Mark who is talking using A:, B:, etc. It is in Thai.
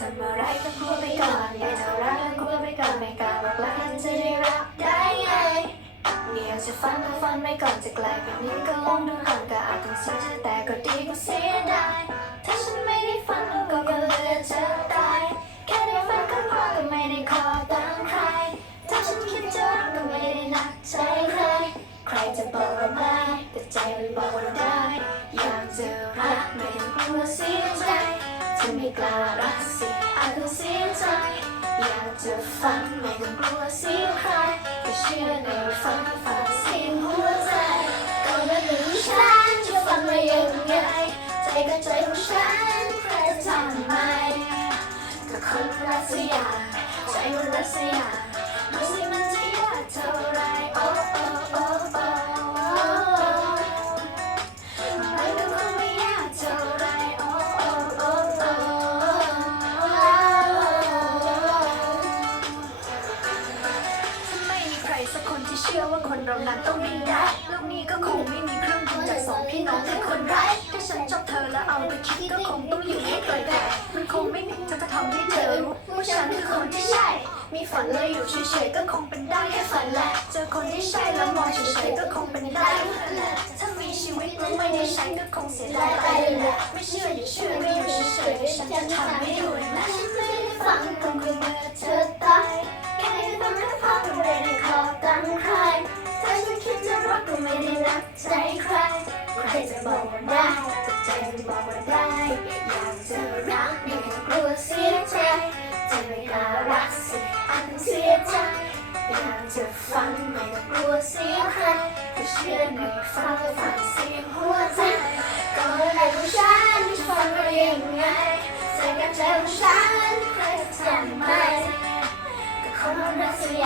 A: ทำอะไรก็กลัวไปก่อนอย่าเอารักก็กลัวไปก่อนไม่กล้าบอกรักกันจะได้รัก
B: ได้ไง
A: เดี๋ยวจะฟันก็ฟันไม่ก่อนจะกลายเป็นนี้ก็ลงดูห่างก็อาจต้องเสียใจแต่ก็ดีกว่เสียได้ถ้าฉันไม่ได้ฟันก็คงเลือกจะตายแค่ได้ฟันก็พอก็ไม่ได้ขอตามใคร ถ้าฉันคิดจะรักก็ไม่ได้หนักใจ
B: ใคร
A: ใครจะบอกว่าไม่แต่ใจมันบอกว่าได้อยากจะรักไม่ต้องกลัวเสียใจ ฉันไม่กล้ารักสิอาจต้องเสียใจ อยากจะฝันไม่ต้องกลัวเสีย
B: ใครก็เชื่อในฝันฝันเสียงหัวใจก็เรื่องของฉันจะฝันว่ายังไงใจก็ใจของฉันใครจะทำไม
A: ก็คนรักสักอยางใจมันรักสักอยาง เชื่อว่าคนเรานั้นต้องบินได้โลกนี้ก็คงไม่มีเครื่องบินจากสองพี่น้องคือคนร้ายถ้าฉันชอบเธอแล้วเอาไปคิดก็คงต้องอยู่ให้ไกลๆมันคงไม่ผิดถ้าจะทำให้เธอรู้ว่าฉันคือคนที่ใช่ มีฝันเลยอยู่เฉยๆก็คงเป็นได้แค่ฝันแหละเจอคนที่ใช่แล้วมองเฉยๆก็คงเป็นได้เท่ฝันแหละถ้ามีชีวิตแล้วไม่ได้ใช้ก็คงเสียดายไปเลยแหละไม่เชื่ออย่าเชื่อไม่อยู่เฉยๆฉันจะทำให้ดูนะ เชื่อนึ่งคำจะสั่สี
B: ยงหัวใจก็อะไรขฉันที่ฟังมายังไงใจกับใจของฉันจะไม่
A: ก็คนเราเสีย